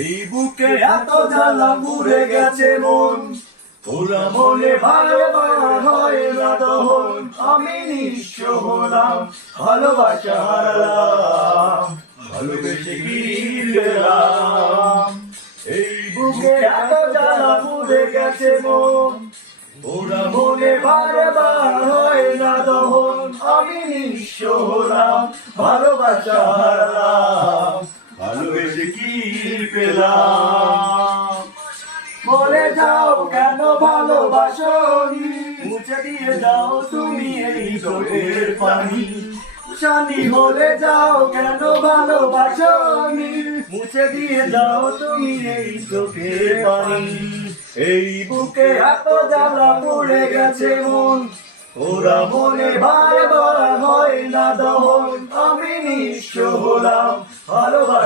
এই বুকে এত জ্বালা পুড়ে গেছে মন, তোরা মনে বারবার হয় না দহন। আমি নিঃস্ব হলাম, ভালোবাসা হারালাম, ভালোবেসে কি পেলাম। এই বুকে এত জ্বালা পুড়ে গেছে মন, তোরা মনে বারবার হয় না দহন। আমি নিঃস্ব হলাম, ভালোবাসা হারালাম, ভালোবেসে কি পেলাম। বলে যাও কেন ভালোবাসনি, মুছে দিয়ে যাও তুমি এই চোখের পানি। শানি বলে যাও কেন ভালোবাসনি, মুছে দিয়ে যাও তুমি এই চোখের পানি। এই বুকে এত জ্বালা পড়ে গেছে মন, ওরা মনে বারবার হয় না দহন। আমি নিঃস্ব হলাম, ভালোবাসা